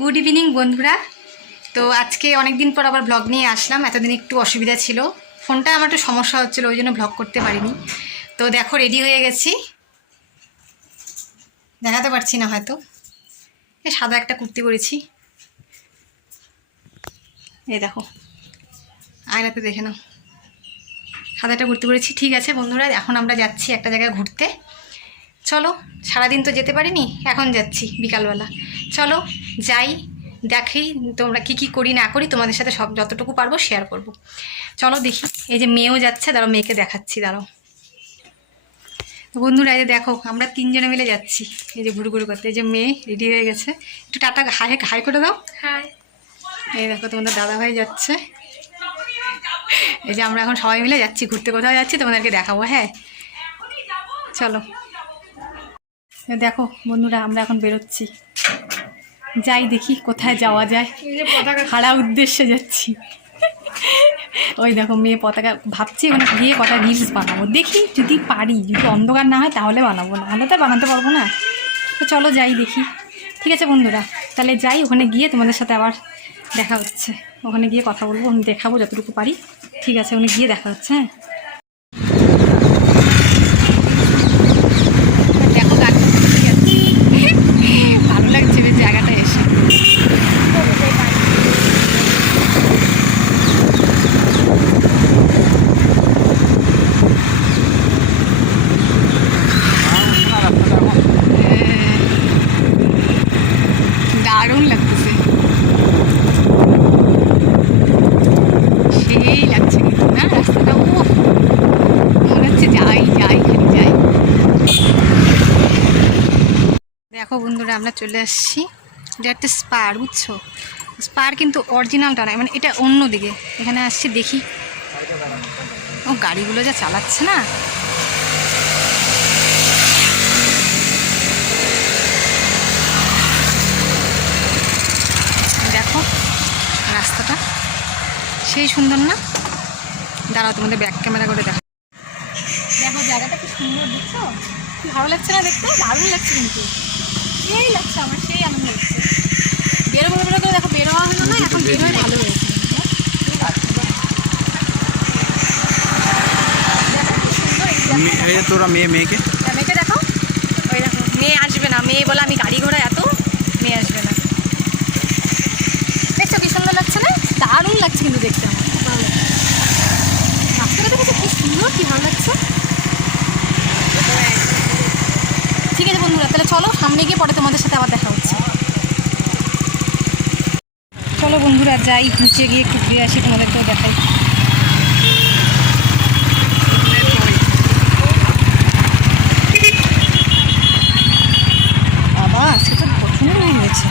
Good evening বন্ধুরা। তো আজকে অনেক দিন পর আবার ব্লগ নিয়ে আসলাম। এতদিন একটু অসুবিধা ছিল, ফোনটা আমার একটু সমস্যা হচ্ছিলো, ওই জন্য ব্লগ করতে পারিনি। তো দেখো রেডি হয়ে গেছি, দেখাতে পারছি না হয়তো। এই সাদা একটা কুর্তি পরেছি, এই দেখো আয়নাতে দেখে নাও, সাদা একটা কুর্তি পরেছি। ঠিক আছে বন্ধুরা, এখন আমরা যাচ্ছি একটা জায়গায় ঘুরতে। চলো, সারাদিন তো যেতে পারিনি, এখন যাচ্ছি বিকালবেলা। চলো যাই, দেখি তোমরা কি করি না করি, তোমাদের সাথে সব যতটুকু পারবো শেয়ার করব। চলো দেখি। এই যে মেয়েও যাচ্ছে, দাঁড়াও মেয়েকে দেখাচ্ছি, দাঁড়াও। তো বন্ধুরা এই যে দেখো, আমরা তিনজনে মিলে যাচ্ছি, এই যে ঘুরু ঘুরু করতে। এই যে মেয়ে রেডি হয়ে গেছে, একটু টাটা হাই হাই করে দাও। হাই। এই দেখো তোমাদের দাদাভাই যাচ্ছে। এই যে আমরা এখন সবাই মিলে যাচ্ছি ঘুরতে, কোথাও যাচ্ছি তোমাদেরকে দেখাবো। হ্যাঁ চলো। দেখো বন্ধুরা, আমরা এখন বেরোচ্ছি, যাই দেখি কোথায় যাওয়া যায়। হারা উদ্দেশ্যে যাচ্ছি। ওই দেখো মেয়ে পতাকা ভাবছি, ওখানে গিয়ে কটা রিলস বানাবো, দেখি যদি পারি। যদি অন্ধকার না হয় তাহলে বানাবো, না হলে তো বানাতে পারবো না। তো চলো যাই দেখি। ঠিক আছে বন্ধুরা, তাহলে যাই, ওখানে গিয়ে তোমাদের সাথে আবার দেখা হচ্ছে। ওখানে গিয়ে কথা বলবো, আমি দেখাবো যতটুকু পারি। ঠিক আছে, ওখানে গিয়ে দেখা হচ্ছে। হ্যাঁ দেখো গাড়ি, ভালো লাগছে বেশ জায়গাটা এসে। দারুণ লাগতেছে, সেই লাগছে কিন্তু না রাস্তাটা। ও মনে হচ্ছে যাই যাই খালি যাই। দেখো বন্ধুরা, আমরা চলে আসছি। এটা একটা স্পার, বুঝছো? স্পার কিন্তু অরিজিনালটা নয়, মানে এটা অন্য দিকে। এখানে আসছি দেখি। ও গাড়িগুলো যা চালাচ্ছে না, দেখো রাস্তাটা সেই সুন্দর না? দাঁড়াও তোমাদের ব্যাক ক্যামেরা করে দেখো। দেখো জায়গাটা কি সুন্দর, বুঝছো? কি ভালো লাগছে না দেখতে? দারুণ লাগছে কিন্তু, সেই লাগছে আমার, সেই আনন্দ লাগছে। বেরোবো বেরো করে দেখো, বেরোয়া হলো না, এখন বেরোয় ভালো হয়েছে। তোরা মেয়েকে মেয়েকে দেখো, ওই দেখো মেয়ে আসবে না, মেয়ে বলে আমি গাড়ি ঘোড়া এত, মেয়ে আসবে না। দেখছো কি সুন্দর লাগছে না? দারুণ লাগছে কিন্তু দেখতে, আমার ভালো লাগছে। রাস্তাটা দেখেছো কি সুন্দর, কি ভালো লাগছে। ঠিক আছে বন্ধুরা, তাহলে চলো সামনে গিয়ে পরে তোমাদের সাথে আবার দেখা হচ্ছে। চলো বন্ধুরা যাই, নিচে গিয়ে একটু ঘুরে আসি, তোমাদেরকেও দেখাই। বাবা সেটা পছন্দ হয়ে গেছে।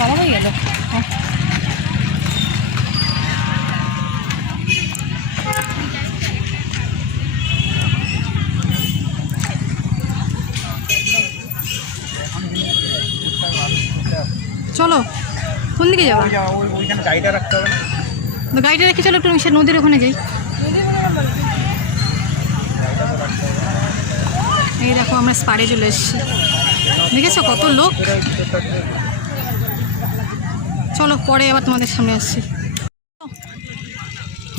বাবা হয়ে গেল। চলো কোন দিকে যাবো? ওইখানে গাড়িটা রাখতে হবে না? গাড়িটা রেখে চলো একটু সে নদীর ওখানে যাই। এই দেখো আমরা স্পারে চলে এসেছি, দেখেছো কত লোক। চলো পরে আবার তোমাদের সামনে আসছি।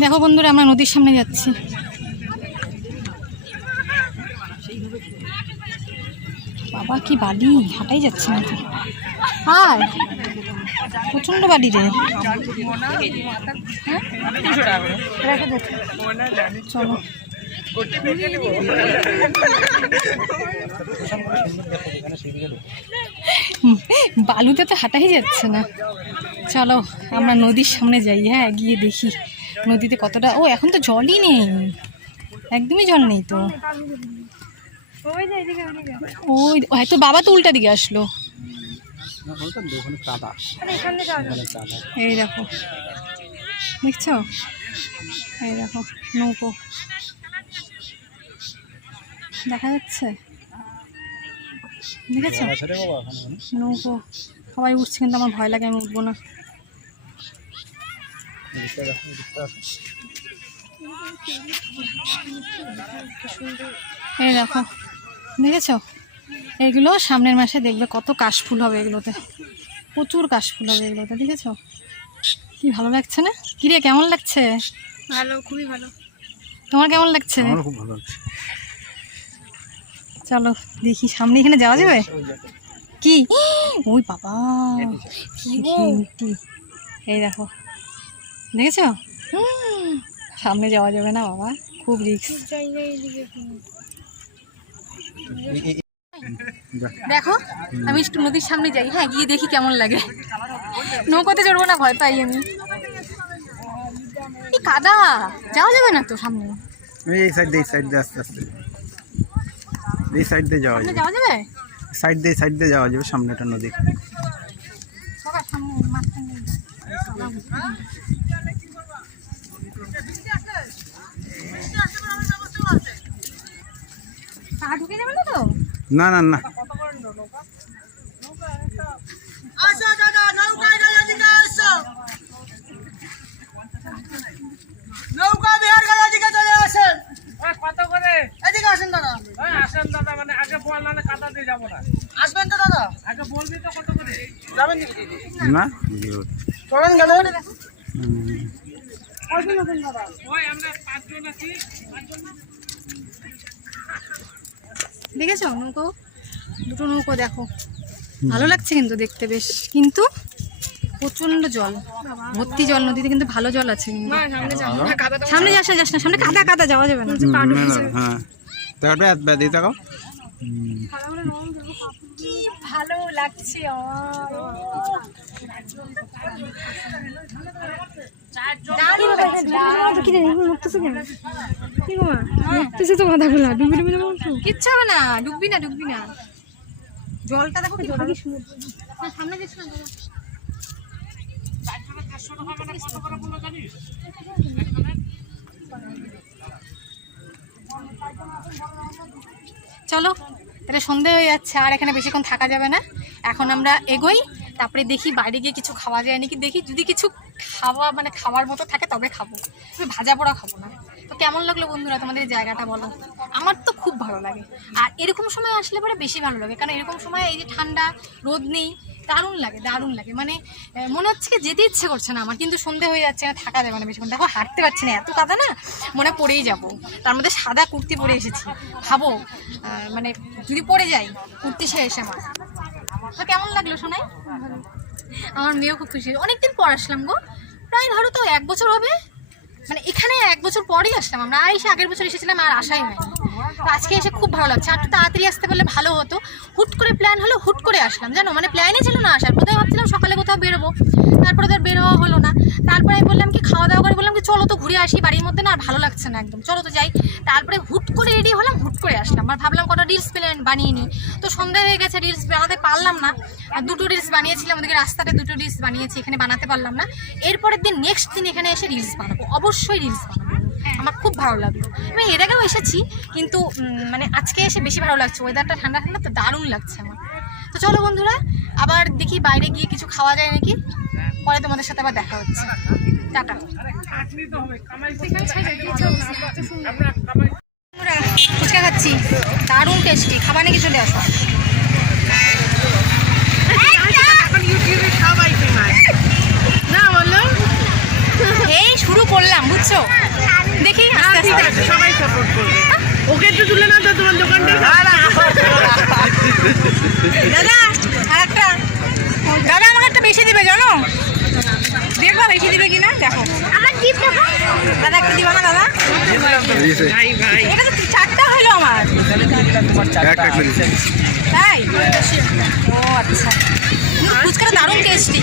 দেখো বন্ধুরা, আমরা নদীর সামনে যাচ্ছি। বাবা কি বালি, হাঁটাই যাচ্ছে নাকি? আর প্রচন্ড বালি রে। চলো বালুতে তো হাঁটাই যাচ্ছে না। চলো আমরা নদীর সামনে যাই। হ্যাঁ গিয়ে দেখি নদীতে কতটা, ও এখন তো জলই নেই, একদমই জল নেই তো। ওই হয়তো বাবা তো উল্টা দিকে আসলো। এই দেখো দেখছো, এই দেখো নৌকো দেখা যাচ্ছে, দেখেছো নৌকো। সবাই উঠছে কিন্তু আমার ভয় লাগে, আমি উঠবো না। এই দেখো দেখেছো, এইগুলো সামনের মাসে দেখবে কত কাশফুল হবে এগুলোতে, প্রচুর কাশফুল হবে এগুলোতে। দেখেছো কি ভালো লাগছে না? কিরে কেমন লাগছে? ভালো, খুবই ভালো। তোমার কেমন লাগছে? আমারও খুব ভালো লাগছে। চলো দেখি সামনে, এখানে যাওয়া যাবে কি? ওই বাবা কি, এই দেখো দেখেছো? সামনে যাওয়া যাবে না বাবা, খুব রিস্ক। দেখো আমি একটু নদীর সামনে যাই, হ্যাঁ গিয়ে দেখি কেমন লাগে। নৌকোতে চড়বো না, ভয় পাই আমি। কি কাদা, যাওয়া যাবে না তো সামনে? এই সাইড দিয়ে আস্তে আস্তে এই সাইড দিয়ে যাওয়া যাবে। যাওয়া যাবে সাইড দিয়ে যাওয়া যাবে, সামনে একটা নদী। সবার সামনে মাঝখানে পা ঢুকে যাবে না তো? না না না, নৌকা বিহার গেলে এদিকে চলে আসেন। কত করে? এদিকে আসেন দাদা। আসেন দাদা, মানে আগে বল, না কাদা দিয়ে যাবো না। আসবেন তো দাদা? আগে বলবি তো কত করে যাবেন নাকি দিদি? না চলেন গেলেন। দেখেছো নৌকো, দুটো নৌকো দেখো, ভালো লাগছে কিন্তু দেখতে বেশ, কিন্তু প্রচন্ড জল, ভর্তি জল নদীতে, কিন্তু ভালো জল আছে কিন্তু। সামনে যাস না, সামনে কাদা কাদা, যাওয়া যাবে না। হ্যাঁ তারপরে ব্যাধি থাকো। কি ভালো লাগছে কিচ্ছু হবে না, ডুববি না। জলটা দেখো কি সুন্দর। সামনে যাচ্ছ না? চলো তাহলে সন্ধে হয়ে যাচ্ছে, আর এখানে বেশিক্ষণ থাকা যাবে না। এখন আমরা এগোই, তারপরে দেখি বাইরে গিয়ে কিছু খাওয়া যায় নাকি দেখি। যদি কিছু খাওয়ার মতো থাকে তবে খাবো, তবে ভাজা পোড়া খাবো না। তো কেমন লাগলো বন্ধুরা তোমাদের এই জায়গাটা বলো? আমার তো খুব ভালো লাগে, আর এরকম সময় আসলে পরে বেশি ভালো লাগে, কারণ এরকম সময় এই যে ঠান্ডা, রোদ নেই, দারুণ লাগে। মানে মনে হচ্ছে কি যেতে ইচ্ছে করছে না আমার, কিন্তু সন্ধে হয়ে যাচ্ছে না, থাকা যাবে না বেশিক্ষণ। দেখো হাঁটতে পারছি না, এত কাদা না, মনে পড়েই যাবো। তার মধ্যে সাদা কুর্তি পরে এসেছি, ভাবো মানে যদি পরে যাই কুর্তি শেষ আমার। তো কেমন লাগলো শোনাই? আমার মেয়েও খুব খুশি, অনেকদিন পর আসলাম গো, প্রায় ধরো তো 1 বছর হবে, মানে এখানে 1 বছর পরেই আসলাম আমরা। এসে আগের বছর এসেছিলাম, আর আসাই হয়নি। তো আজকে এসে খুব ভালো লাগছে, আর একটু তাড়াতাড়ি আসতে পারলে ভালো হতো। হুট করে প্ল্যান হলো, হুট করে আসলাম জানো, মানে প্ল্যানই ছিল না আসার। প্রথমে ভাবছিলাম সকালে কোথাও বেরোবো, তারপরে তো আর বের হওয়া হলো না। তারপরে আমি বললাম কি খাওয়া দাওয়া করে বললাম কি চলো তো ঘুরে আসি, বাড়ির মধ্যে না আর ভালো লাগছে না একদম, চলো তো যাই। তারপরে হুট করে রেডি হলাম, হুট করে আসলাম, আর ভাবলাম কটা রিলস বানিয়ে নিই। তো সন্ধ্যা হয়ে গেছে, রিলস বানাতে পারলাম না। আর 2টো রিলস বানিয়েছিলাম ওদিকে রাস্তাতে, 2টো রিলস বানিয়েছি, এখানে বানাতে পারলাম না। এরপরের দিন নেক্সট দিন এখানে এসে রিলস বানাবো, অবশ্যই রিলস বানাবো। আমার খুব ভালো লাগলো, আমি এর আগেও এসেছি, কিন্তু মানে আজকে এসে বেশি ভালো লাগছে। ওয়েদারটা ঠান্ডা ঠান্ডা তো দারুণ লাগছে আমার। তো চলো বন্ধুরা, আবার দেখি বাইরে গিয়ে কিছু খাওয়া যায় নাকি, পরে তোমাদের সাথে আবার দেখা হচ্ছে। টাটা। ফুচকা খাচ্ছি, দারুণ টেস্টি, খাবার নাকি চলে আসো। এই শুরু করলাম বুঝছো, দেখি আস্তে আস্তে সবাই সাপোর্ট করবে। ওকে একটু তুলে না তো তোমার দোকানটা। দাদা আরেকটা, দাদা আমাকে একটা বেশি দিবে জানো, দেখবো বেশি দিবে কিনা, দেখো আমার কি দাদা একটা দিবা না দাদা? এটা তো 4টা হলো আমার, তাই? ও আচ্ছা, ফুচকাটা দারুণ টেস্টি।